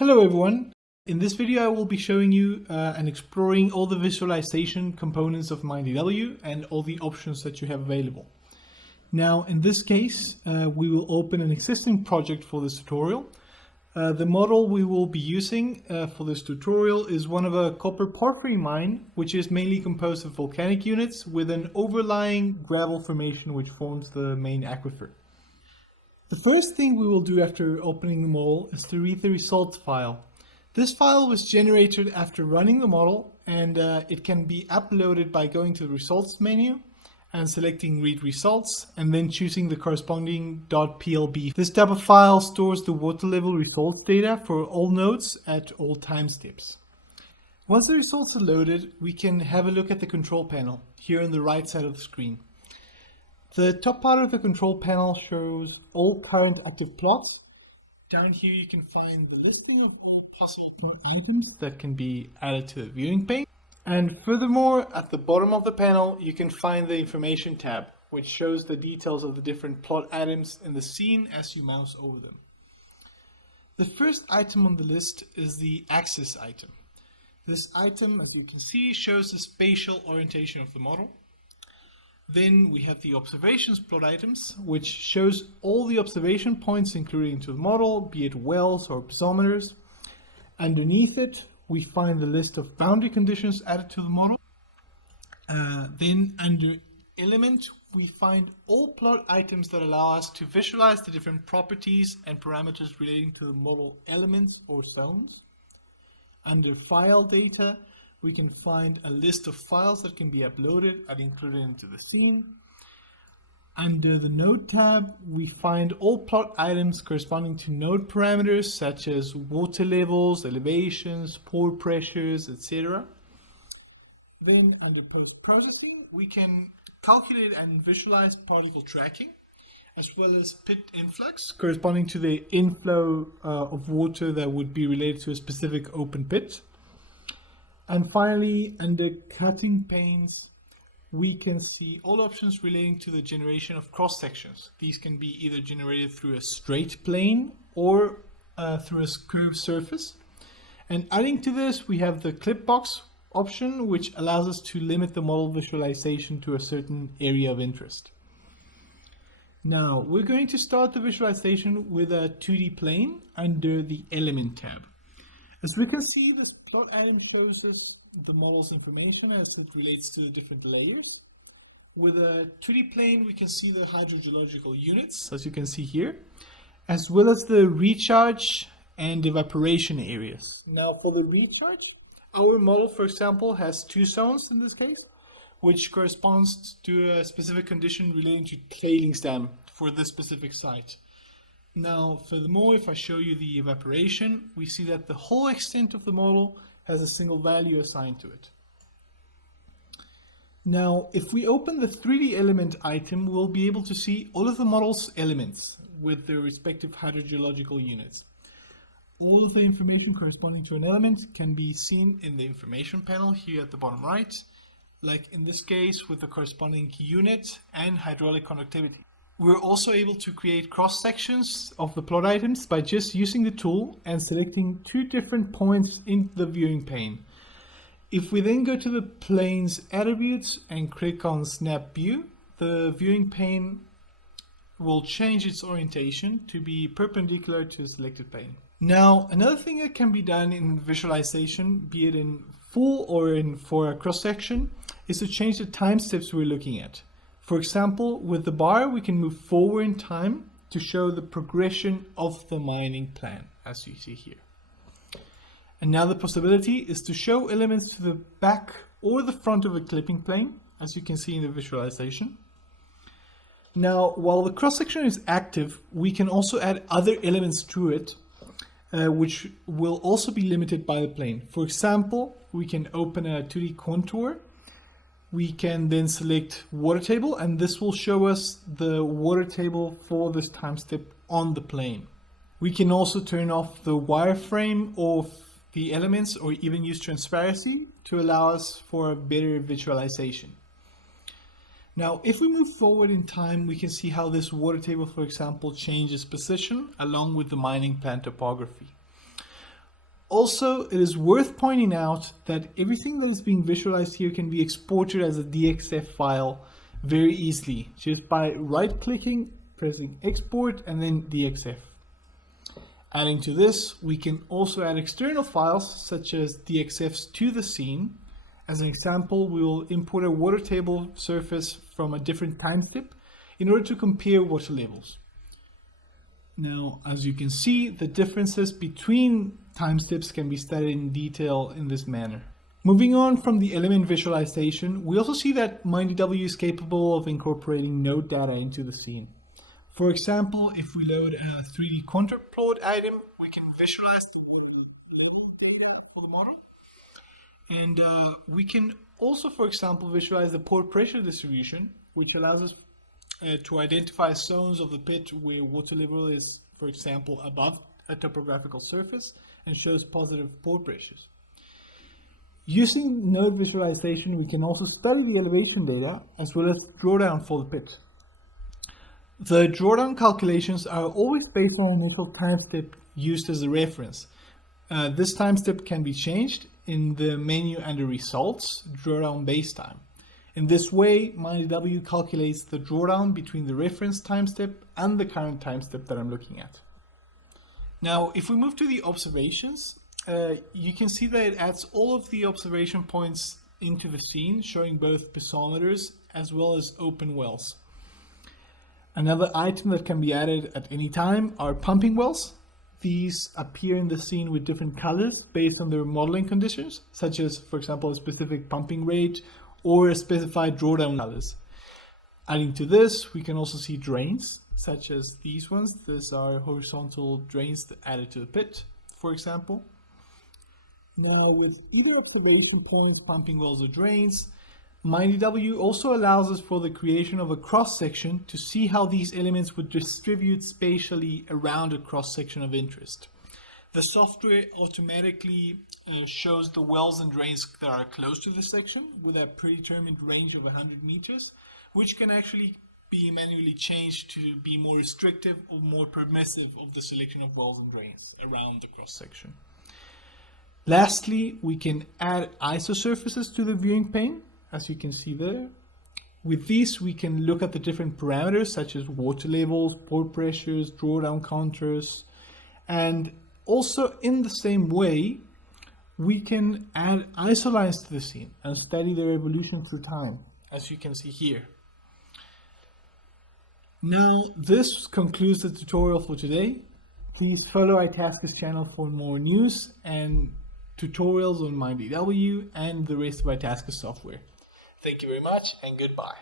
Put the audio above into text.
Hello everyone. In this video I will be showing you and exploring all the visualization components of MINEDW and all the options that you have available. Now in this case we will open an existing project for this tutorial. The model we will be using for this tutorial is one of a copper porphyry mine, which is mainly composed of volcanic units with an overlying gravel formation which forms the main aquifer. The first thing we will do after opening the model is to read the results file. This file was generated after running the model, and it can be uploaded by going to the results menu and selecting read results and then choosing the corresponding .plb. This type of file stores the water level results data for all nodes at all time steps. Once the results are loaded, we can have a look at the control panel here on the right side of the screen. The top part of the control panel shows all current active plots. Down here you can find the listing of all possible plot items that can be added to the viewing pane. And furthermore, at the bottom of the panel you can find the information tab, which shows the details of the different plot items in the scene as you mouse over them. The first item on the list is the axis item. This item, as you can see, shows the spatial orientation of the model. Then we have the observations plot items, which shows all the observation points included into the model, be it wells or piezometers. Underneath it, we find the list of boundary conditions added to the model. Then under element, we find all plot items that allow us to visualize the different properties and parameters relating to the model elements or zones. Under file data, we can find a list of files that can be uploaded and included into the scene. Under the node tab, we find all plot items corresponding to node parameters such as water levels, elevations, pore pressures, etc. Then under post-processing, we can calculate and visualize particle tracking, as well as pit influx, corresponding to the inflow of water that would be related to a specific open pit. And finally, under cutting panes, we can see all options relating to the generation of cross sections. These can be either generated through a straight plane or through a curved surface. And adding to this, we have the clip box option, which allows us to limit the model visualization to a certain area of interest. Now, we're going to start the visualization with a 2D plane under the element tab. As we can see, this plot item shows us the model's information as it relates to the different layers. With a 2D plane, we can see the hydrogeological units, as you can see here, as well as the recharge and evaporation areas. Now for the recharge, our model, for example, has two zones in this case, which corresponds to a specific condition relating to tailings dam for this specific site. Now, furthermore, if I show you the evaporation, we see that the whole extent of the model has a single value assigned to it. Now, if we open the 3D element item, we'll be able to see all of the model's elements with their respective hydrogeological units. All of the information corresponding to an element can be seen in the information panel here at the bottom right, like in this case with the corresponding unit and hydraulic conductivity. We're also able to create cross sections of the plot items by just using the tool and selecting two different points in the viewing pane. If we then go to the plane's attributes and click on snap view, the viewing pane will change its orientation to be perpendicular to the selected plane. Now, another thing that can be done in visualization, be it in full or for a cross section, is to change the time steps we're looking at. For example, with the bar, we can move forward in time to show the progression of the mining plan, as you see here. Another possibility is to show elements to the back or the front of a clipping plane, as you can see in the visualization. Now, while the cross-section is active, we can also add other elements to it, which will also be limited by the plane. For example, we can open a 2D contour. We can then select water table, and this will show us the water table for this time step on the plane. We can also turn off the wireframe of the elements or even use transparency to allow us for a better visualization. Now, if we move forward in time, we can see how this water table, for example, changes position along with the mining plan topography. Also, it is worth pointing out that everything that is being visualized here can be exported as a DXF file very easily, just by right-clicking, pressing export, and then DXF. Adding to this, we can also add external files such as DXFs to the scene. As an example, we will import a water table surface from a different time step in order to compare water levels. Now, as you can see, the differences between time steps can be studied in detail in this manner. Moving on from the element visualization, we also see that MINEDW is capable of incorporating node data into the scene. For example, if we load a 3D contour plot item, we can visualize the level data for the model. And we can also, for example, visualize the pore pressure distribution, which allows us to identify zones of the pit where water level is, for example, above a topographical surface and shows positive pore pressures. Using node visualization, we can also study the elevation data as well as drawdown for the pit. The drawdown calculations are always based on an initial time step used as a reference. This time step can be changed in the menu under results, drawdown base time. In this way, MINEDW calculates the drawdown between the reference time step and the current time step that I'm looking at. Now, if we move to the observations, you can see that it adds all of the observation points into the scene, showing both piezometers as well as open wells. Another item that can be added at any time are pumping wells. These appear in the scene with different colors based on their modeling conditions, such as, for example, a specific pumping rate or a specified drawdown colors. Adding to this, we can also see drains, such as these ones. These are horizontal drains added to the pit, for example. Now, with either observation points, pumping wells, or drains, MINEDW also allows us for the creation of a cross-section to see how these elements would distribute spatially around a cross-section of interest. The software automatically shows the wells and drains that are close to the section with a predetermined range of 100 meters, which can actually be manually changed to be more restrictive or more permissive of the selection of wells and drains around the cross-section. Lastly, we can add ISO surfaces to the viewing pane, as you can see there. With these, we can look at the different parameters such as water levels, pore pressures, drawdown contours, and also in the same way, we can add ISO lines to the scene and study their evolution through time, as you can see here. Now, this concludes the tutorial for today. Please follow ITASCA's channel for more news and tutorials on MINEDW and the rest of ITASCA software. Thank you very much and goodbye.